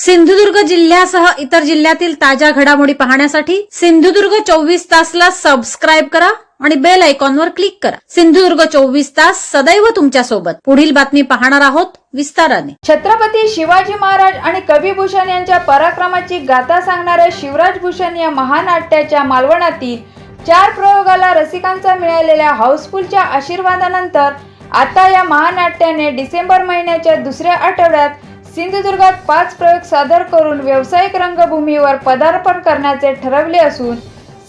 सिंधुदुर्ग जिल्ह्यासह इतर जिल्ह्यातील ताज्या घडामोडी पाहण्यासाठी सिंधुदुर्ग चोवीस तासला सबस्क्राईब करा आणि बेल आयकॉनवर क्लिक करा. सिंधुदुर्ग चोवीस तास सदैव तुमच्यासोबत. पुढील बातमी पाहणार आहोत विस्ताराने. छत्रपती शिवाजी महाराज आणि कवी भूषण यांच्या पराक्रमाची गाथा सांगणाऱ्या शिवराज भूषण या महानाट्याच्या मालवणातील चार प्रयोगाला रसिकांचा मिळालेल्या हाऊसफुलच्या आशीर्वादानंतर आता या महानाट्याने डिसेंबर महिन्याच्या दुसऱ्या आठवड्यात सिंधुदुर्गात पाच प्रयोग सादर करून व्यावसायिक रंगभूमीवर पदार्पण करण्याचे ठरवले असून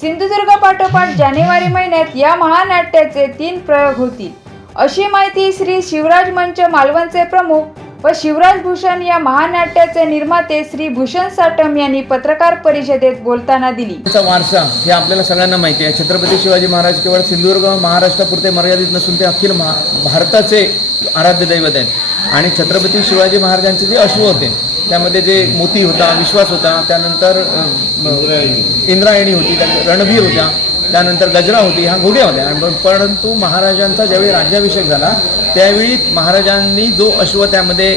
सिंधुदुर्ग पाठोपाठ जानेवारी महिन्यात या महानाट्याचे तीन प्रयोग होतील. अशी माहिती श्री शिवराज मंच मालवणचे प्रमुख व शिवराज भूषण या महानाट्याचे निर्माते श्री भूषण साटम यांनी पत्रकार परिषदेत बोलताना दिली. वारसा हे आपल्याला सगळ्यांना माहिती आहे. छत्रपती शिवाजी महाराज केवळ सिंधुदुर्ग महाराष्ट्रापुरते मर्यादित नसून ते अखिल महा भारताचे आराध्य दैवत आहेत. आणि छत्रपती शिवाजी महाराजांचे जे अश्व होते त्यामध्ये जे मोती होता विश्वास होता त्यानंतर इंद्रायणी. होती त्यानंतर रणभीर होत्या त्यानंतर गजरा होती ह्या घोड्या होत्या. परंतु महाराजांचा ज्यावेळी राज्याभिषेक झाला त्यावेळी महाराजांनी जो अश्व त्यामध्ये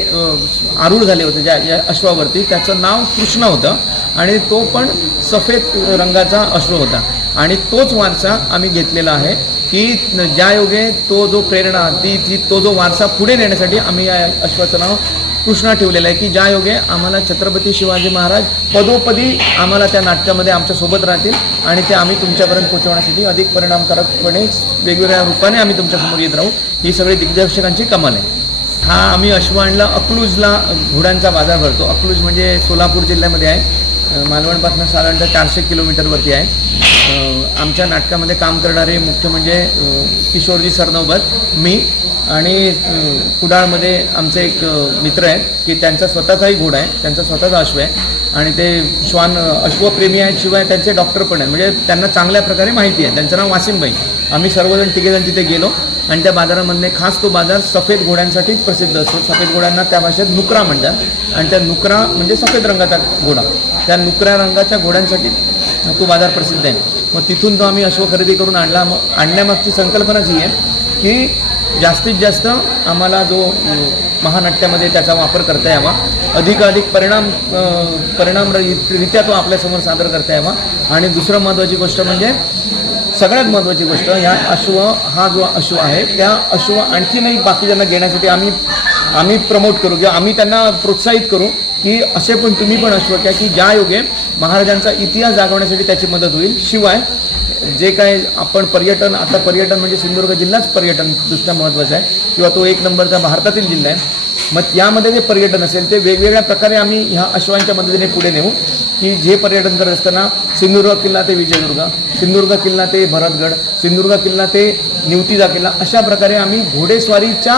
आरूढ झाले होते ज्या या अश्वावरती त्याचं नाव कृष्ण होतं आणि तो पण सफेद रंगाचा अश्व होता. आणि तोच वारसा आम्ही घेतलेला आहे की ज्या योगे तो जो प्रेरणा ती ती तो जो वारसा पुढे नेण्यासाठी आम्ही या अश्वाचं नाव कृष्णा ठेवलेलं आहे की ज्या योगे आम्हाला छत्रपती शिवाजी महाराज पदोपदी आम्हाला त्या नाटकामध्ये आमच्यासोबत राहतील आणि ते आम्ही तुमच्यापर्यंत पोहोचवण्यासाठी अधिक परिणामकारकपणे वेगवेगळ्या रूपाने आम्ही तुमच्यासमोर येत राहू. ही सगळी दिग्दर्शकांची कमाल आहे. हा आम्ही अश्वानला अकलूजला घोड्यांचा बाजार भरतो. अकलूज म्हणजे सोलापूर जिल्ह्यामध्ये आहे. मालवणपासून साधारणतः चारशे किलोमीटरवरती आहे. आमच्या नाटकामध्ये काम करणारे मुख्य म्हणजे किशोरजी सरनोबत मी आणि कुडाळमध्ये आमचे एक मित्र आहेत की त्यांचा स्वतःचाही घोडा आहे. त्यांचा स्वतःचा अश्व आहे. आणि ते श्वान अश्वप्रेमी आहेत शिवाय त्यांचे डॉक्टर पण आहेत. म्हणजे त्यांना चांगल्या प्रकारे माहिती आहे. त्यांचं नाव वासिमबाई. आम्ही सर्वजण तिघेजण तिथे गेलो. आणि त्या बाजारामधले खास तो बाजार सफेद घोड्यांसाठीच प्रसिद्ध असतो. सफेद घोड्यांना त्या भाषेत नुकरा म्हणतात. आणि त्या नुकरा म्हणजे सफेद रंगाचा घोडा. त्या नुकऱ्या रंगाच्या घोड्यांसाठी तो बाजार प्रसिद्ध आहे. मग तिथून तो आम्ही अश्व खरेदी करून आणला. मग आणण्यामागची संकल्पनाच ही आहे की जास्तीत जास्त आम्हाला जो महानाट्यामध्ये त्याचा वापर करता यावा. अधिकाधिक परिणाम परिणामरित्या तो आपल्यासमोर सादर करता यावा. आणि दुसरं महत्त्वाची गोष्ट म्हणजे सगळ्यात महत्त्वाची गोष्ट ह्या अश्व हा जो अश्व आहे त्या अश्व आणखीनही बाकीच्यांना घेण्यासाठी आम्ही आम्ही प्रमोट करू किंवा आम्ही त्यांना प्रोत्साहित करू की असे पण तुम्ही पण अश्व घ्या की ज्या योगे महाराजांचा इतिहास जागवण्यासाठी त्याची मदत होईल. शिवाय जे काय आपण पर्यटन आता पर्यटन म्हणजे सिंधुदुर्ग जिल्हाच पर्यटन दृष्ट्या महत्त्वाचा आहे. किंवा तो एक नंबरचा भारतातील जिल्हा आहे. मग यामध्ये जे पर्यटन असेल ते वेगवेगळ्या प्रकारे आम्ही ह्या अश्वांच्या मदतीने पुढे नेऊ की जे पर्यटन करत असताना सिंधुदुर्ग किल्ला ते विजयदुर्ग सिंधुदुर्ग किल्ला ते भरतगड सिंधुदुर्ग किल्ला ते निवतीचा किल्ला अशा प्रकारे आम्ही घोडेस्वारीच्या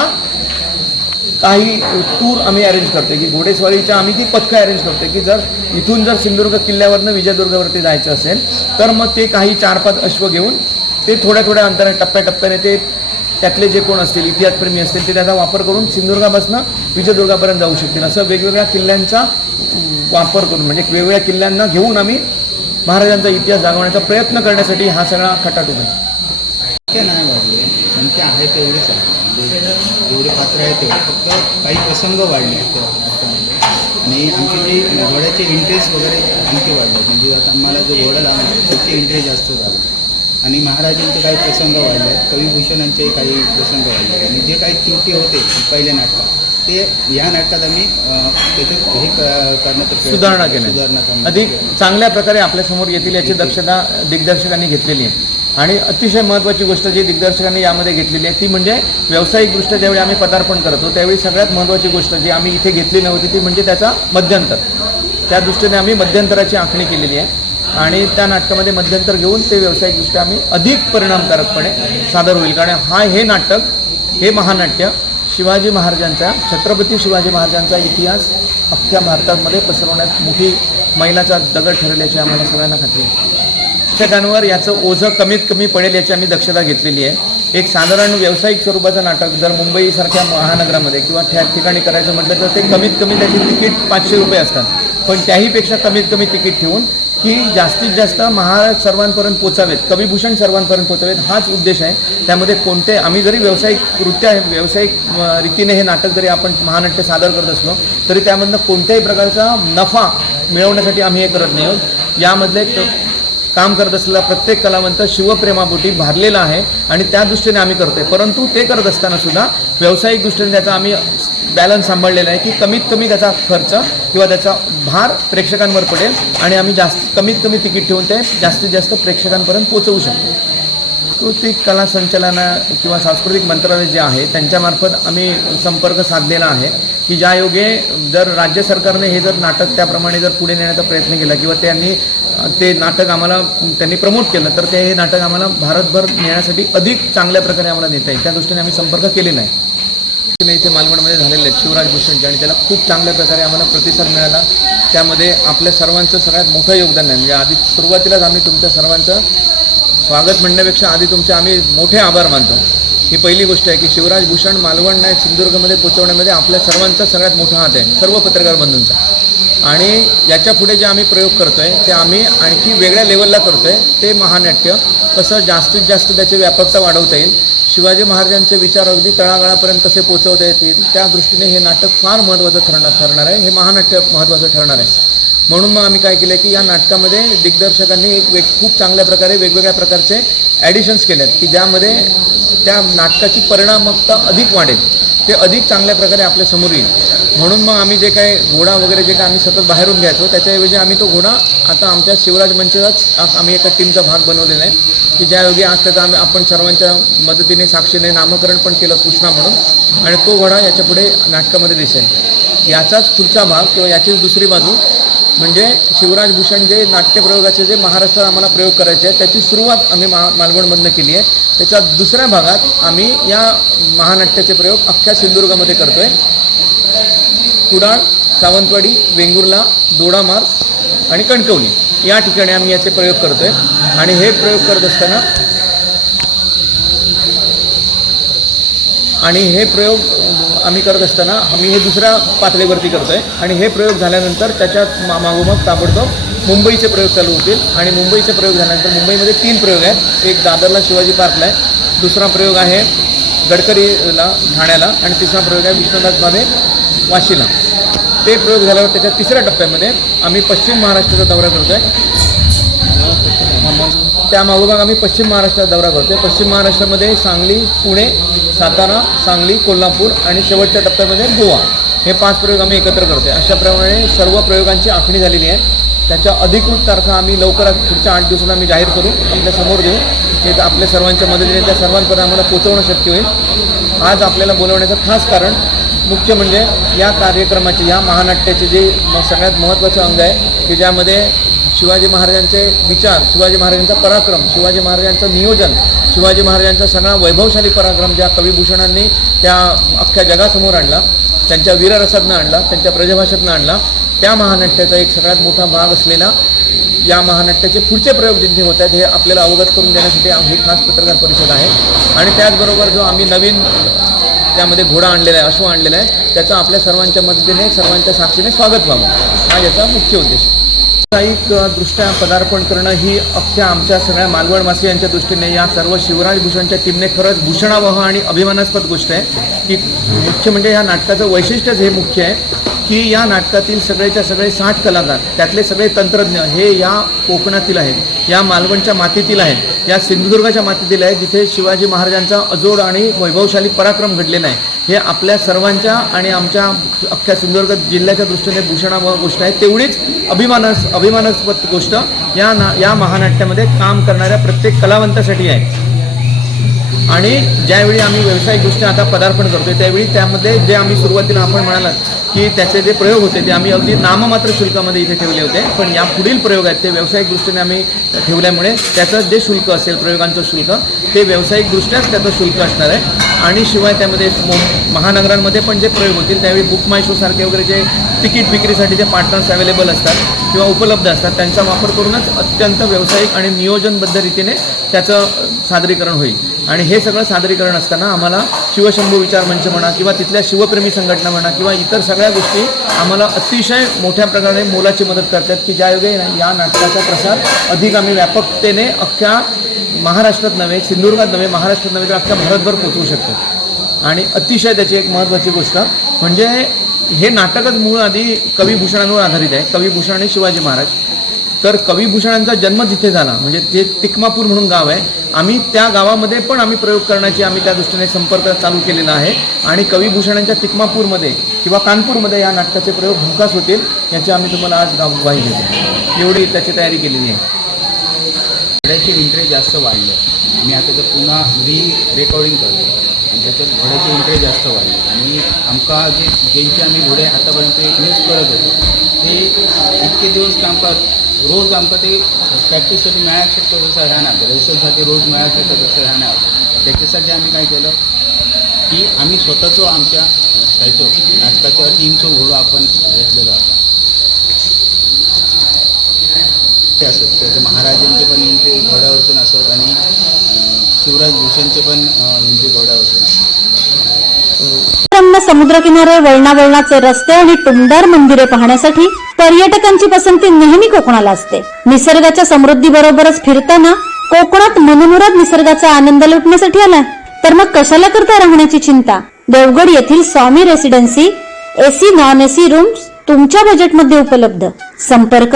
काही टूर आम्ही अरेंज करतो की घोडेस्वारीच्या आम्ही ती पथकं अरेंज करतो की जर इथून जर सिंधुदुर्ग किल्ल्यावरनं विजयदुर्गावरती जायचं असेल तर मग ते काही चार पाच अश्व घेऊन ते थोड्या थोड्या अंतराने टप्प्याटप्प्याने ते त्यातले जे कोण असतील इतिहासप्रेमी असतील ते त्याचा वापर करून सिंधुदुर्गापासून विजयदुर्गापर्यंत जाऊ शकतील. असं वेगवेगळ्या किल्ल्यांचा वापर करून म्हणजे वेगवेगळ्या किल्ल्यांना घेऊन आम्ही महाराजांचा इतिहास जागवण्याचा प्रयत्न करण्यासाठी हा सगळा खटाटूप आहे. संख्या नाही वाढली. संख्या आहे तेवढीच आहे. जेवढे पात्र आहे तेवढे. फक्त काही प्रसंग वाढले आहेत आणि आमची जी घोड्याचे इंटरेस्ट वगैरे आणखी वाढले म्हणजे आता आम्हाला जो घोडा लावला त्याची इंटरेस्ट जास्त झाला. आणि महाराजांचे काही प्रसंग वाढले कविभूषणांचे काही प्रसंग वाढले. आणि जे काही त्रुटी होते पहिल्या नाटकात ते ह्या नाटकात आम्ही त्याच्यात हे करण्याचा सुधारणा केल्या सुधारणा अधिक. चांगल्या प्रकारे आपल्यासमोर येतील याची दक्षता दिग्दर्शकांनी घेतलेली आहे. आणि अतिशय महत्त्वाची गोष्ट जी दिग्दर्शकांनी यामध्ये घेतलेली आहे ती म्हणजे व्यावसायिकदृष्ट्या ज्यावेळी आम्ही पदार्पण करतो त्यावेळी सगळ्यात महत्त्वाची गोष्ट जी आम्ही इथे घेतली नव्हती ती म्हणजे त्याचा मध्यंतर. त्या दृष्टीने आम्ही मध्यंतराची आखणी केलेली आहे. आणि त्या नाटकामध्ये मध्यंतर घेऊन ते व्यावसायिकदृष्ट्या आम्ही अधिक परिणामकारकपणे सादर होईल. कारण हा हे नाटक हे महानाट्य शिवाजी महाराजांचा छत्रपती शिवाजी महाराजांचा इतिहास अख्ख्या भारतामध्ये पसरवण्यात मोठी मैलाचा दगड ठरल्याची आम्हाला सगळ्यांना खात्री आहे. प्रेक्षकांवर याचं ओझं कमीत कमी पडेल याची आम्ही दक्षता घेतलेली आहे. एक साधारण व्यावसायिक स्वरूपाचं नाटक जर मुंबईसारख्या महानगरामध्ये किंवा त्या ठिकाणी करायचं म्हटलं तर ते कमीत कमी त्याची तिकीट पाचशे रुपये असतात. पण त्याहीपेक्षा कमीत कमी तिकीट ठेवून की जास्तीत जास्त महाराज सर्वांपर्यंत पोचावेत कविभूषण सर्वांपर्यंत पोचावेत हाच उद्देश आहे. त्यामध्ये कोणते आम्ही जरी व्यावसायिक व्यावसायिकरित्या व्यावसायिक रीतीने हे नाटक जरी आपण महानाट्य सादर करत असलो तरी त्यामधनं कोणत्याही प्रकारचा नफा मिळवण्यासाठी आम्ही हे करत नाही आहोत. यामधले काम करत असलेला प्रत्येक कलावंत शिवप्रेमापोटी भारलेला आहे आणि त्या दृष्टीने आम्ही करतोय. परंतु ते करत असताना सुद्धा व्यावसायिक दृष्टीने त्याचा आम्ही बॅलन्स सांभाळलेला आहे की कमीत कमी त्याचा खर्च किंवा त्याचा भार प्रेक्षकांवर पडेल आणि आम्ही जास्त कमीत कमी तिकीट ठेवून ते जास्तीत जास्त प्रेक्षकांपर्यंत पोहोचवू शकतो. सांस्कृतिक कला संचालना किंवा सांस्कृतिक मंत्रालय जे आहे त्यांच्यामार्फत आम्ही संपर्क साधलेला आहे की ज्या योगे जर राज्य सरकारने हे जर नाटक त्याप्रमाणे जर पुढे नेण्याचा प्रयत्न केला किंवा त्यांनी ते नाटक आम्हाला त्यांनी प्रमोट केलं तर ते हे नाटक आम्हाला भारतभर नेण्यासाठी अधिक चांगल्या प्रकारे आम्हाला नेता येईल. त्या दृष्टीने आम्ही संपर्क केलेला आहे. इथे मालवणमध्ये झालेले आहेत. शिवराज भूषणचे आणि त्याला खूप चांगल्या प्रकारे आम्हाला प्रतिसाद मिळाला. त्यामध्ये आपल्या सर्वांचं सगळ्यात मोठं योगदान आहे. म्हणजे आधी सुरुवातीलाच आम्ही तुमच्या सर्वांचं स्वागत म्हणण्यापेक्षा आधी तुमचे आम्ही मोठे आभार मानतो. ही पहिली गोष्ट आहे की शिवराज भूषण मालवण नाही सिंधुदुर्गमध्ये पोचवण्यामध्ये आपल्या सर्वांचा सगळ्यात मोठा हात आहे सर्व पत्रकार बंधूंचा. आणि याच्यापुढे जे आम्ही प्रयोग करतो आहे ते आम्ही आणखी वेगळ्या लेवलला करतो आहे ते महानाट्य. कसं जास्तीत जास्त त्याची व्यापकता वाढवता येईल शिवाजी महाराजांचे विचार अगदी तळागाळापर्यंत कसे पोचवता येतील त्या दृष्टीने हे नाटक फार महत्त्वाचं ठरणार ठरणार आहे. हे महानाट्य महत्त्वाचं ठरणार आहे. म्हणून मग आम्ही काय केलं की या नाटकामध्ये दिग्दर्शकांनी एक वेग खूप चांगल्या प्रकारे वेगवेगळ्या प्रकारचे ॲडिशन्स केले आहेत की ज्यामध्ये त्या नाटकाची परिणामकता अधिक वाढेल ते अधिक चांगल्या प्रकारे आपल्यासमोर येईल. म्हणून मग आम्ही जे काही घोडा वगैरे जे काही आम्ही सतत बाहेरून घ्यायचो त्याच्याऐवजी आम्ही तो घोडा आता आमच्या शिवराज मंचाचाच आम्ही एका टीमचा भाग बनवलेला आहे की ज्यायोगी आज त्याचा आम्ही आपण सर्वांच्या मदतीने साक्षीने नामकरण पण केलं कृष्णा म्हणून आणि तो घोडा याच्यापुढे नाटकामध्ये दिसेल. याचाच पुढचा भाग किंवा याचीच दुसरी बाजू म्हणजे शिवराज भूषण जे नाट्यप्रयोगाचे जे महाराष्ट्रात आम्हाला प्रयोग करायचे आहेत त्याची सुरुवात आम्ही महा मालवणमधनं केली आहे. त्याच्या दुसऱ्या भागात आम्ही या महानाट्याचे प्रयोग अख्ख्या सिंधुदुर्गामध्ये करतो आहे कुडाळ सावंतवाडी वेंगुर्ला दोडामार्ग आणि कणकवली या ठिकाणी आम्ही याचे प्रयोग करतो आहे आणि हे प्रयोग करत असताना आणि हे प्रयोग आम्ही करत असताना आम्ही हे दुसऱ्या पातळीवरती करतो आहे आणि हे प्रयोग झाल्यानंतर त्याच्यात मा मागोमाग ताबडतोब मुंबईचे प्रयोग चालू होतील. आणि मुंबईचे प्रयोग झाल्यानंतर मुंबईमध्ये तीन प्रयोग आहेत. एक दादरला शिवाजी पार्कला आहे. दुसरा प्रयोग आहे गडकरीला ठाण्याला. आणि तिसरा प्रयोग आहे विष्णुनाथ भावे वाशीला. ते प्रयोग झाल्यावर त्याच्या तिसऱ्या टप्प्यामध्ये आम्ही पश्चिम महाराष्ट्राचा दौरा करतो आहे त्या मागोमाग आम्ही पश्चिम महाराष्ट्रात दौरा करतोय. पश्चिम महाराष्ट्रामध्ये सांगली पुणे सातारा सांगली कोल्हापूर आणि शेवटच्या टप्प्यामध्ये गोवा. हे पाच प्रयोग आम्ही एकत्र करतोय. अशाप्रमाणे सर्व प्रयोगांची आखणी झालेली आहे. त्याच्या अधिकृत तारखा आम्ही लवकरात पुढच्या आठ दिवसात आम्ही जाहीर करू. आमच्यासमोर देऊ. हे आपल्या सर्वांच्या मदतीने त्या सर्वांपर्यंत आम्हाला पोचवणं शक्य होईल. आज आपल्याला बोलवण्याचं खास कारण मुख्य म्हणजे या कार्यक्रमाचे या महानाट्याचे जे सगळ्यात महत्त्वाचं अंग आहे की ज्यामध्ये शिवाजी महाराजांचे विचार शिवाजी महाराजांचा पराक्रम शिवाजी महाराजांचं नियोजन शिवाजी महाराजांचा सगळा वैभवशाली पराक्रम ज्या कविभूषणांनी त्या अख्ख्या जगासमोर आणला त्यांच्या वीररसातनं आणला त्यांच्या प्रजभाषेतनं आणला त्या महानाट्याचा एक सगळ्यात मोठा भाग असलेला या महानाट्याचे पुढचे प्रयोग जिथे होत आहेत हे आपल्याला अवगत करून देण्यासाठी ही खास पत्रकार परिषद आहे. आणि त्याचबरोबर जो आम्ही नवीन त्यामध्ये घोडा आणलेला आहे अश्व आणलेला आहे त्याचं आपल्या सर्वांच्या मदतीने सर्वांच्या साक्षीने स्वागत व्हावं. हा याचा मुख्य उद्देश. आहे व्यावसायिक दृष्ट्या पदार्पण करणं ही अख्ख्या आमच्या सगळ्या मालवणवासियांच्या दृष्टीने या सर्व शिवराज भूषणच्या टीमने खरंच भूषणावह आणि अभिमानास्पद गोष्ट आहे. की मुख्य म्हणजे ह्या नाटकाचं वैशिष्ट्यच हे मुख्य आहे. की या नाटकातील सगळेच्या सगळे साठ कलाकार त्यातले सगळे तंत्रज्ञ हे या कोकणातील आहेत या मालवणच्या मातीतील आहेत या सिंधुदुर्गाच्या मातीतील आहेत जिथे शिवाजी महाराजांचा अजोड आणि वैभवशाली पराक्रम घडलेला आहे. हे आपल्या सर्वांच्या आणि आमच्या अख्ख्या सिंधुदुर्ग जिल्ह्याच्या दृष्टीने भूषणा गोष्ट आहे. तेवढीच अभिमानास अभिमानास्पद गोष्ट या ना या महानाट्यामध्ये काम करणाऱ्या प्रत्येक कलावंतासाठी आहे. आणि ज्यावेळी आम्ही व्यावसायिकदृष्ट्या आता पदार्पण करतोय त्यावेळी त्यामध्ये जे आम्ही सुरुवातीला आपण म्हणालात की त्याचे जे प्रयोग होते ते आम्ही अगदी नाममात्र शुल्कामध्ये इथे ठेवले होते. पण या पुढील प्रयोग आहेत ते व्यावसायिक दृष्टीने आम्ही ठेवल्यामुळे त्याचं जे शुल्क असेल प्रयोगांचं शुल्क ते व्यावसायिकदृष्ट्याच त्याचं शुल्क असणार आहे. आणि शिवाय त्यामध्ये मो- महानगरांमध्ये पण जे प्रयोग होतील त्यावेळी बुक माय शोसारखे वगैरे जे तिकीट विक्रीसाठी जे पार्टनर्स अवेलेबल असतात किंवा उपलब्ध असतात त्यांचा वापर करूनच अत्यंत व्यावसायिक आणि नियोजनबद्ध रीतीने त्याचं सादरीकरण होईल. आणि हे सगळं सादरीकरण असताना आम्हाला शिवशंभू विचार मंच म्हणा किंवा तिथल्या शिवप्रेमी संघटना म्हणा किंवा इतर सगळ्या गोष्टी आम्हाला अतिशय मोठ्या प्रकारे मोलाची मदत करतात की ज्यायोगे या नाटकाचा प्रसार अधिक आम्ही व्यापकतेने अख्ख्या महाराष्ट्रात नव्हे सिंधुदुर्गात नव्हे महाराष्ट्रात नव्हे तर अख्ख्या भारतभर पोचवू शकतो. आणि अतिशय त्याची एक महत्त्वाची गोष्ट म्हणजे हे नाटकच मूळ आधी कविभूषणांवर आधारित आहे. कविभूषण आणि शिवाजी महाराज. तर कविभूषणांचा जन्म जिथे झाला. म्हणजे ते तिकमापूर म्हणून गाव आहे. आम्ही त्या गावामध्ये पण आम्ही प्रयोग करण्याची आम्ही त्या दृष्टीने संपर्क चालू केलेला आहे. आणि कविभूषणांच्या तिकमापूरमध्ये किंवा कानपूरमध्ये या नाटकाचे प्रयोग भूकास होतील याची आम्ही तुम्हाला आज गाव ग्वाही देतो. एवढी त्याची तयारी केलेली आहे. घोड्याचे इंटरेस्ट जास्त वाढले. आम्ही आता तर पुन्हा री रेकॉर्डिंग करतो. आणि त्याच्यात घोड्याचे इंटरेस्ट जास्त वाढले. आणि आमकां जे ज्यांचे आम्ही घोडे आतापर्यंत यूज करत होतो ते इतके दिवस आमकां रोज आमकां ते प्रॅक्टिससाठी मेळाक शकता तसं ह्या ना रिहर्सलसाठी रोज मेळाक शकता तसं ह्या ना त्याच्यासाठी आम्ही काय केलं की आम्ही स्वतःचो आमच्या ह्याचो नाटकाच्या टीमचो घोडो आपण घेतलेलो आता ते असत त्याचे महाराजांचे पण यांचे घोड्या असत आणि शिवराज भूषणचे पण यांचे घोड्या वचून समुद्रकिनारे वळणावळणाचे रस्ते आणि टुमदार मंदिरे पाहण्यासाठी पर्यटकांची पसंती नेहमी कोकणाला असते. निसर्गाच्या समृद्धी बरोबरच फिरताना कोकणात मनमुराद निसर्गाचा आनंद लुटण्यासाठी आलाय. तर मग कशाला करता राहण्याची चिंता? देवगड येथील Swami residency AC non AC rooms तुमच्या बजेटमध्ये उपलब्ध. संपर्क